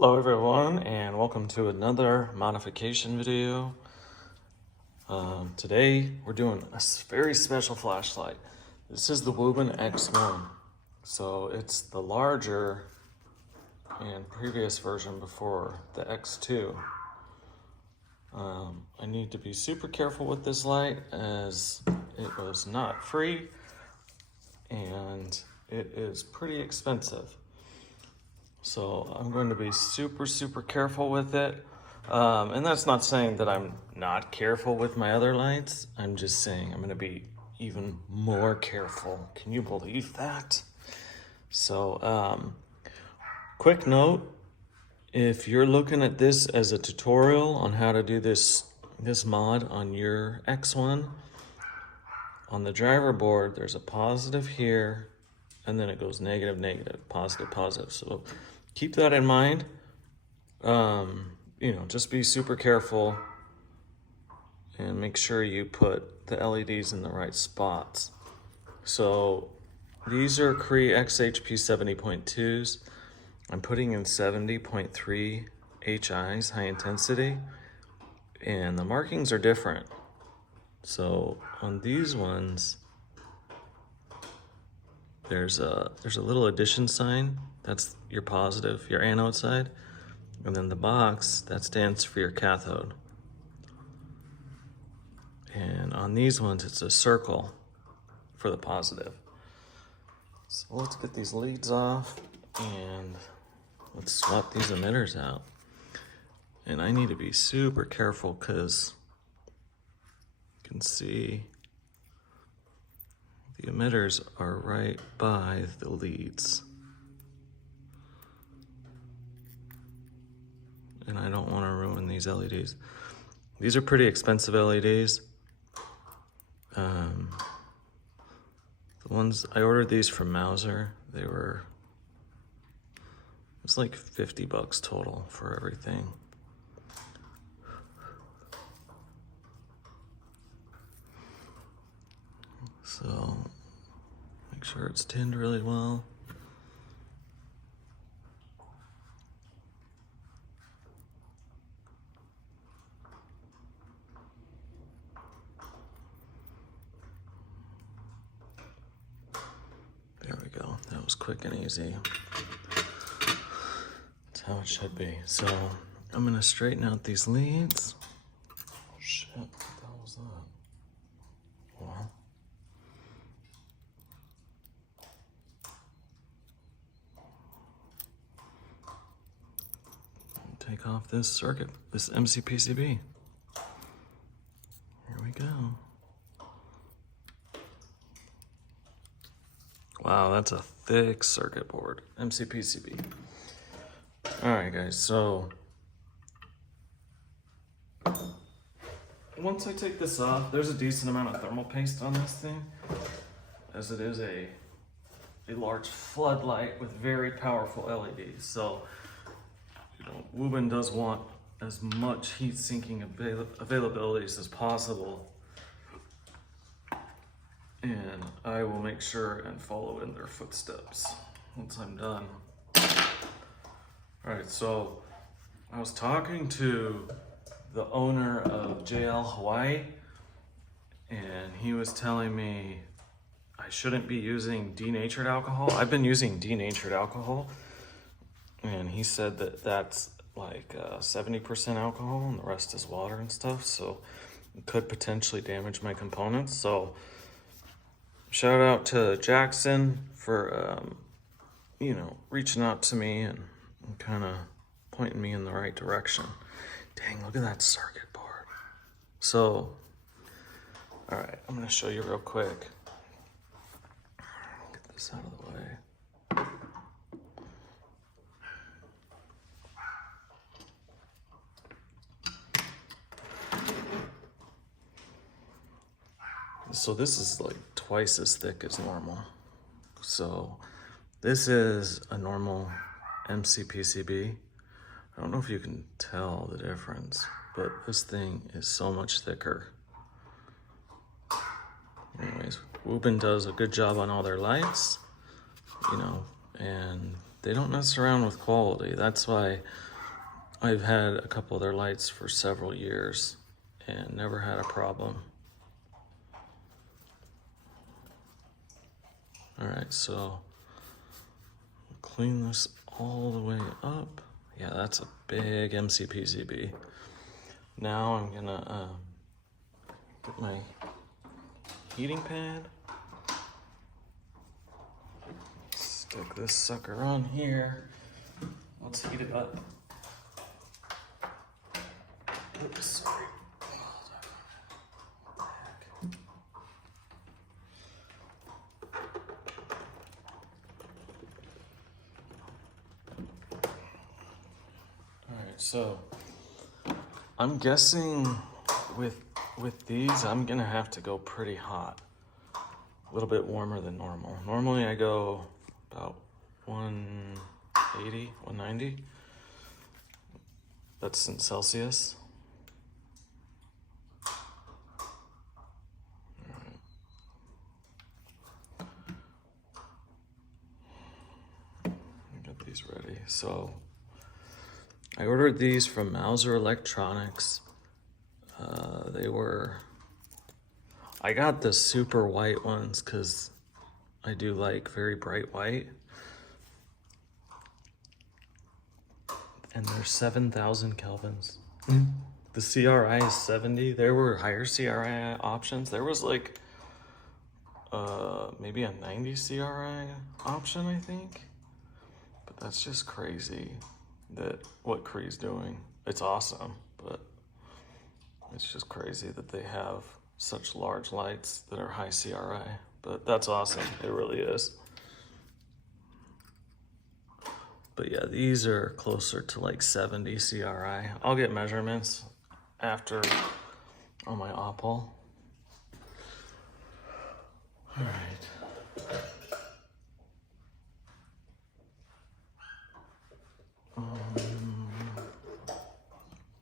Hello everyone, and welcome to another modification video. Today we're doing a very special flashlight. This is the Wuben X1. So it's the larger and previous version before the X2. I need to be super careful with this light as it was not free and it is pretty expensive. So I'm going to be super careful with it. And that's not saying that I'm not careful with my other lights. I'm just saying I'm going to be even more careful. Can you believe that? So, quick note, if you're looking at this as a tutorial on how to do this mod on your X1, on the driver board, there's a positive here, and then it goes negative, negative, positive, positive. So keep that in mind. Just be super careful and make sure you put the LEDs in the right spots. So these are Cree xhp70.2s. I'm putting in 70.3 HIs, high intensity, and the markings are different. So on these ones, there's a little addition sign. That's your positive, your anode side. And then the box, that stands for your cathode. And on these ones, it's a circle for the positive. So let's get these leads off and let's swap these emitters out. And I need to be super careful because you can see the emitters are right by the leads. And I don't want to ruin these LEDs. These are pretty expensive LEDs. The ones, I ordered these from Mauser. It was like 50 bucks total for everything. So make sure it's tinned really well. There we go. That was quick and easy. That's how it should be. So I'm gonna straighten out these leads. Oh shit, what the hell was that? Well, take off this circuit, this MCPCB. Here we go. Wow, that's a thick circuit board, MCPCB. All right, guys, so once I take this off, there's a decent amount of thermal paste on this thing, as it is a large floodlight with very powerful LEDs. So, Wuben does want as much heat sinking availabilities as possible. And I will make sure and follow in their footsteps once I'm done. All right, so I was talking to the owner of JL Hawaii, and he was telling me I shouldn't be using denatured alcohol. I've been using denatured alcohol, and he said that that's like 70% alcohol and the rest is water and stuff, so it could potentially damage my components. So shout out to Jackson for, reaching out to me and kind of pointing me in the right direction. Dang, look at that circuit board. So, all right, I'm gonna show you real quick. Get this out of the way. So this is like twice as thick as normal. So this is a normal MCPCB. I don't know if you can tell the difference, but this thing is so much thicker. Anyways, Wuben does a good job on all their lights, and they don't mess around with quality. That's why I've had a couple other lights for several years and never had a problem. All right, so clean this all the way up. Yeah, that's a big MCPCB. Now I'm gonna get my heating pad. Stick this sucker on here. Let's heat it up. Oops, sorry. So I'm guessing with these, I'm gonna have to go pretty hot, a little bit warmer than normal. Normally I go about 180, 190. That's in Celsius. Get these ready. So I ordered these from Mouser Electronics. I got the super white ones because I do like very bright white. And they're 7,000 kelvins. The CRI is 70. There were higher CRI options. There was like maybe a 90 CRI option, I think. But that's just crazy that what Cree's doing. It's awesome, but it's just crazy that they have such large lights that are high CRI. But that's awesome, it really is. But yeah, these are closer to like 70 CRI. I'll get measurements after on my Opal. All right.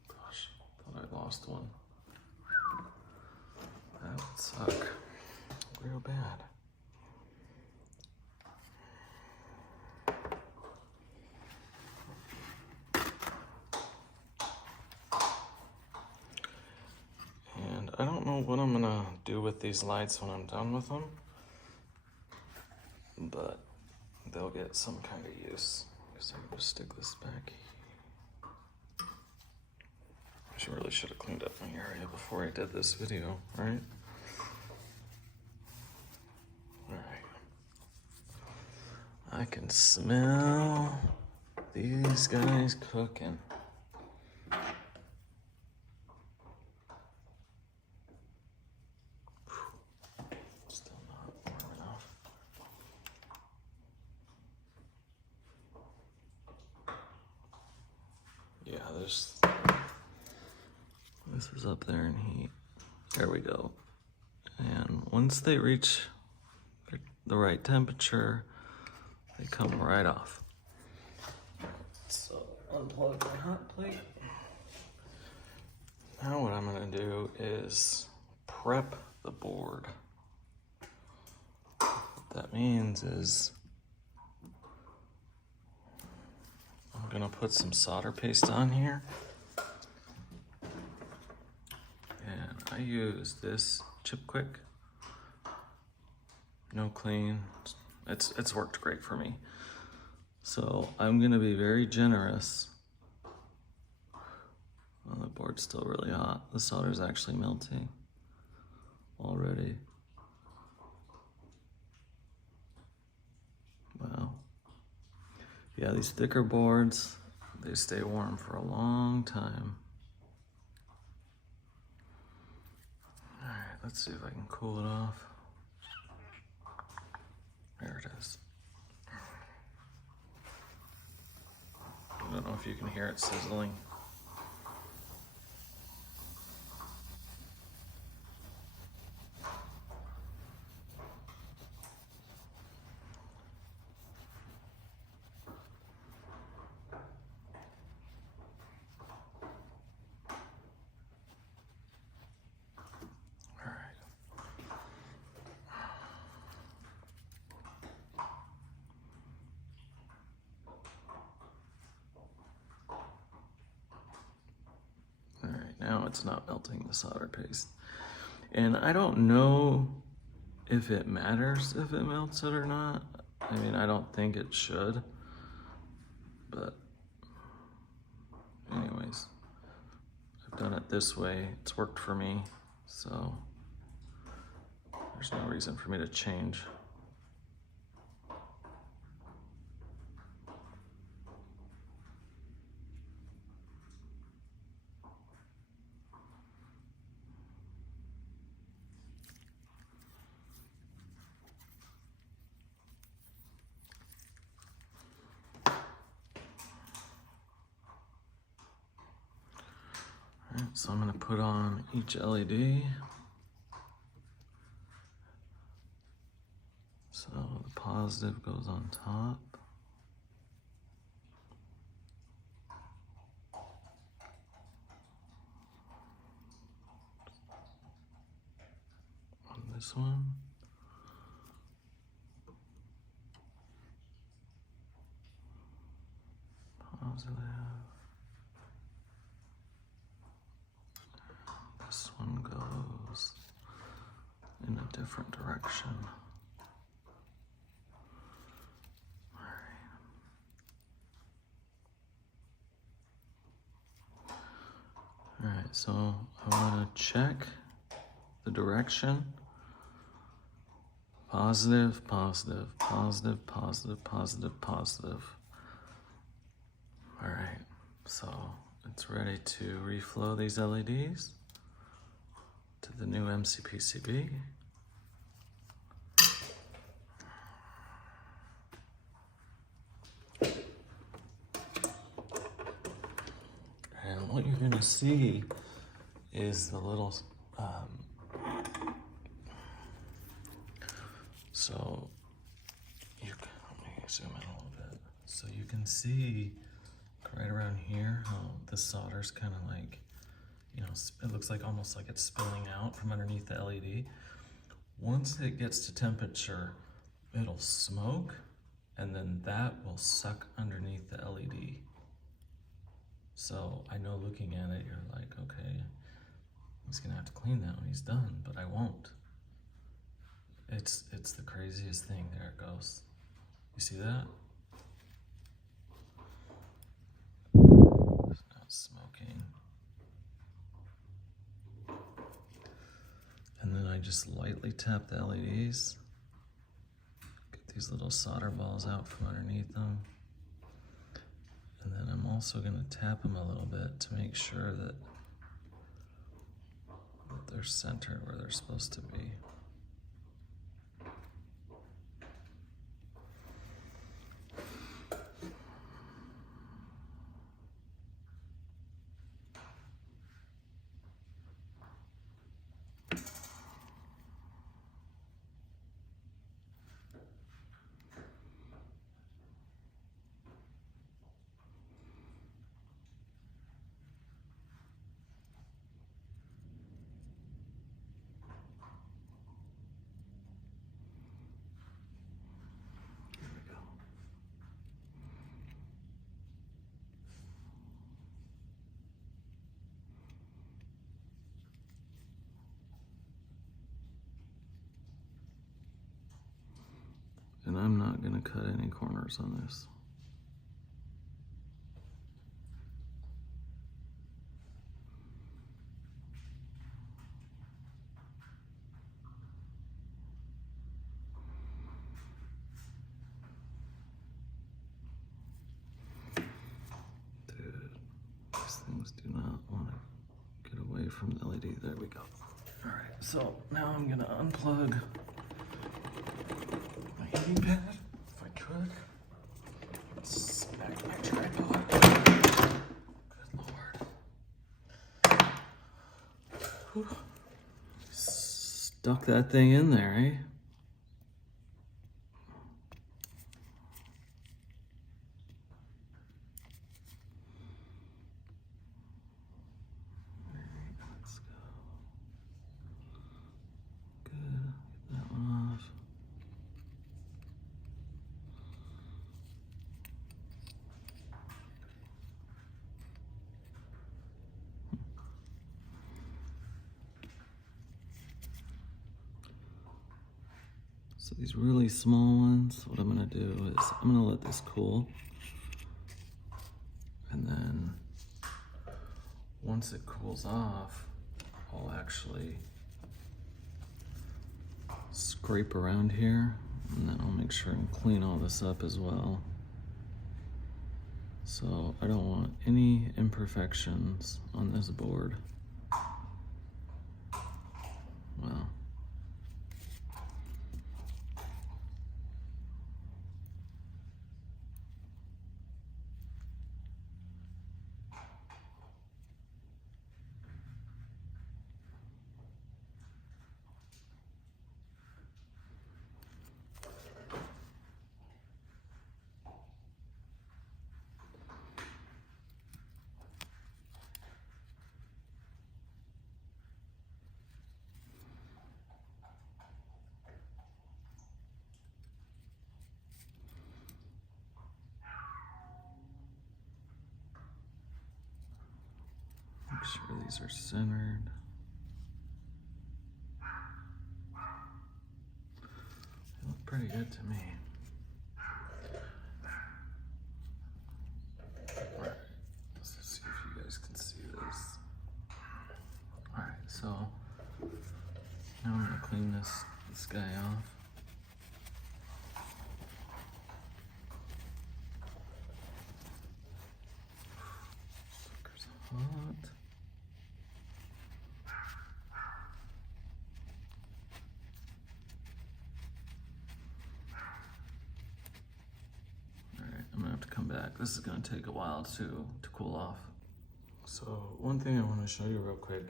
Gosh, thought I lost one. That would suck real bad. And I don't know what I'm gonna do with these lights when I'm done with them, but they'll get some kind of use. So I'm gonna stick this back. I really should have cleaned up my area before I did this video, right? Alright. I can smell these guys cooking. Still not warm enough. Yeah, this is up there in heat. There we go. And once they reach the right temperature, they come right off. So unplug my hot plate. Now what I'm gonna do is prep the board. What that means is I'm gonna put some solder paste on here. And I use this Chip Quick. No clean. It's worked great for me. So I'm gonna be very generous. Well, the board's still really hot. The solder's actually melting already. Wow. Yeah, these thicker boards, they stay warm for a long time. All right, let's see if I can cool it off. There it is. I don't know if you can hear it sizzling. it's not melting the solder paste. And I don't know if it matters if it melts it or not. I mean, I don't think it should, but anyways, I've done it this way. It's worked for me, so there's no reason for me to change. Alright, so I'm going to put on each LED. So the positive goes on top. On this one. Positive. This one goes in a different direction. All right, so I want to check the direction. Positive, positive, positive, positive, positive, positive. All right, so it's ready to reflow these LEDs to the new MCPCB. And what you're gonna see is the little, so you can, let me zoom in a little bit. So you can see right around here how the solder's kind of like, you know, it looks like almost like it's spilling out from underneath the LED. Once it gets to temperature, it'll smoke, and then that will suck underneath the LED. So I know looking at it, you're like, okay, he's gonna have to clean that when he's done, but I won't. It's the craziest thing. There it goes. You see that? It's not smoking. And then I just lightly tap the LEDs. Get these little solder balls out from underneath them. And then I'm also going to tap them a little bit to make sure that they're centered where they're supposed to be. And I'm not going to cut any corners on this. Dude, these things do not want to get away from the LED. There we go. All right, so now I'm going to unplug my heating pad, if I could. Smack my tripod. Good Lord. Whew. Stuck that thing in there, eh? Let's go. Good. Get that one off. So these really small ones, what I'm gonna do is I'm gonna let this cool. And then once it cools off, I'll actually scrape around here, and then I'll make sure and clean all this up as well. So I don't want any imperfections on this board. Well, make sure these are centered. They look pretty good to me. Alright, let's just see if you guys can see this. Alright, so now I'm gonna clean this guy off. Sucker's hot. I'm gonna have to come back. This is gonna take a while to cool off. So one thing I want to show you real quick,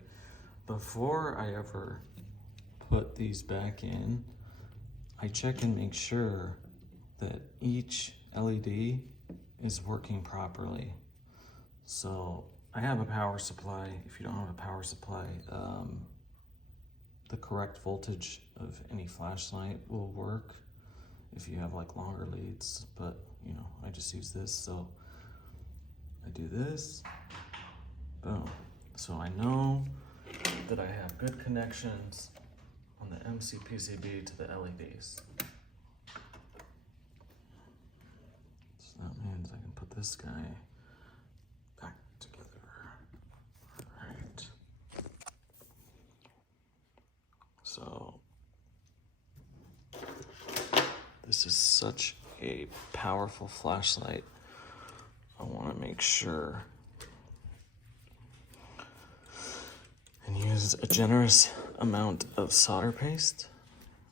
before I ever put these back in, I check and make sure that each LED is working properly. So I have a power supply. If you don't have a power supply, the correct voltage of any flashlight will work if you have like longer leads, but you know, I just use this. So I do this, boom. So I know that I have good connections on the MCPCB to the LEDs. So that means I can put this guy back together. All right. So this is such a powerful flashlight. I want to make sure and use a generous amount of solder paste.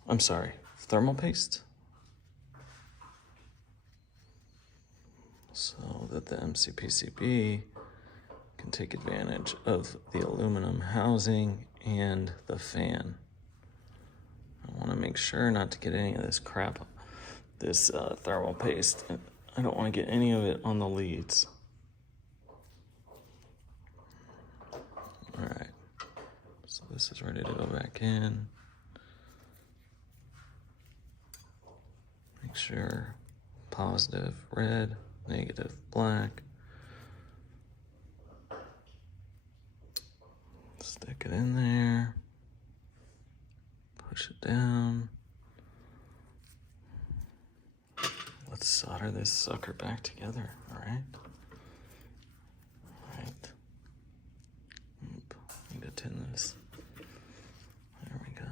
I'm sorry, thermal paste. So that the MCPCB can take advantage of the aluminum housing and the fan. I want to make sure not to get any of this crap, this thermal paste. I don't want to get any of it on the leads. All right, so this is ready to go back in. Make sure positive red, negative black. Stick it in there. Push it down. Let's solder this sucker back together, all right? All right. Oop, need to tin this. There we go.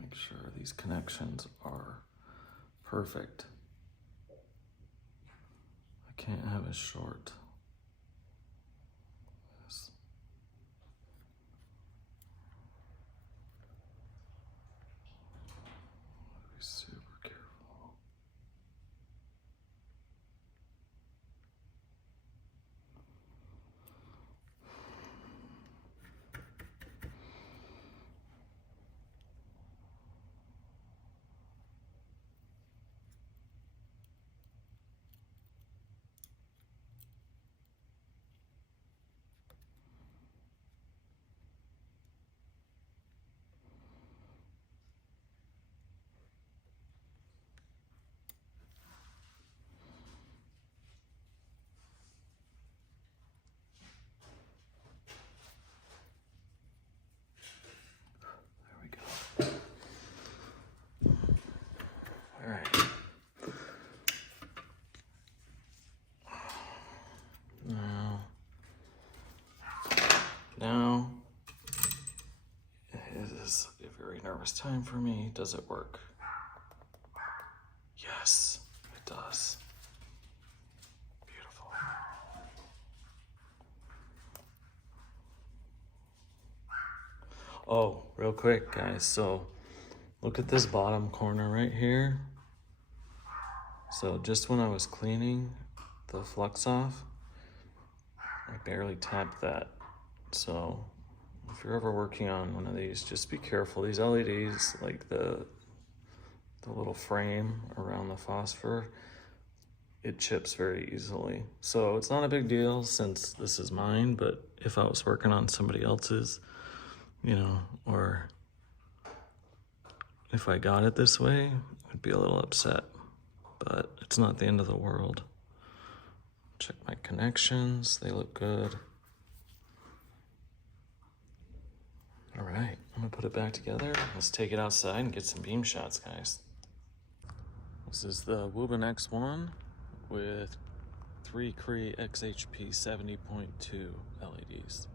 Make sure these connections are perfect. I can't have a short. Yes. harvest time for me. Does it work? Yes, it does. Beautiful. Oh, real quick, guys. So look at this bottom corner right here. So just when I was cleaning the flux off, I barely tapped that. So if you're ever working on one of these, just be careful. These LEDs, like the little frame around the phosphor, it chips very easily. So it's not a big deal since this is mine, but if I was working on somebody else's, you know, or if I got it this way, I'd be a little upset, but it's not the end of the world. Check my connections, they look good. All right, I'm gonna put it back together. Let's take it outside and get some beam shots, guys. This is the Wuben X1 with 3 Cree xhp70.2 LEDs.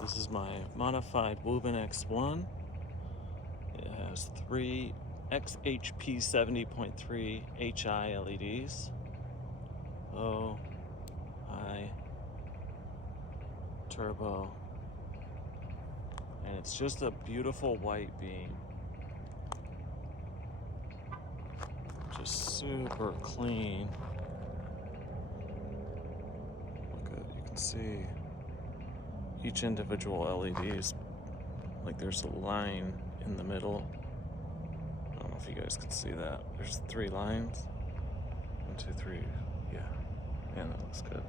This is my modified Wuben X1. It has 3 xhp70.3hi LEDs. Low, high, turbo. And it's just a beautiful white beam. Just super clean. Look at, you can see each individual LED is like there's a line in the middle. I don't know if you guys can see that. There's 3 lines. 1, 2, 3. Yeah. Man, that looks good.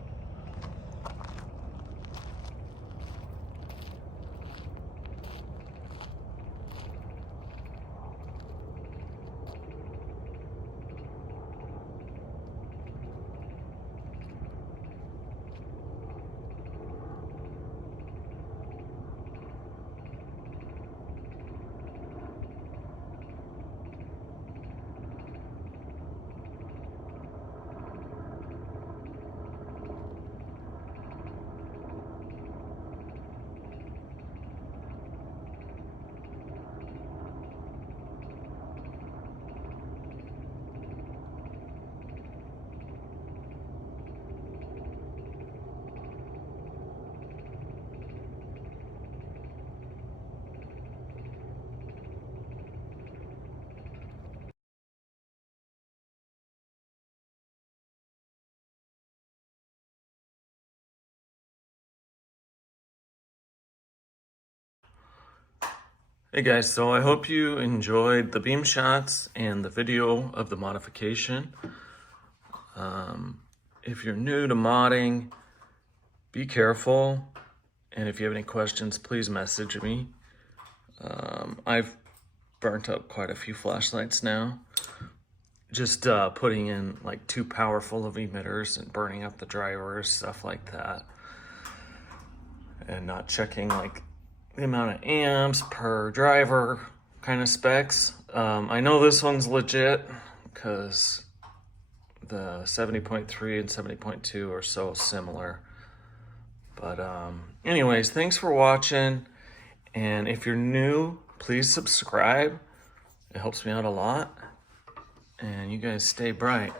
Hey guys, so I hope you enjoyed the beam shots and the video of the modification. If you're new to modding, be careful. And if you have any questions, please message me. I've burnt up quite a few flashlights now. Just putting in like too powerful of emitters and burning up the drivers, stuff like that. And not checking like the amount of amps per driver kind of specs. I know this one's legit because the 70.3 and 70.2 are so similar. But anyways, thanks for watching. And if you're new, please subscribe. It helps me out a lot. And you guys stay bright.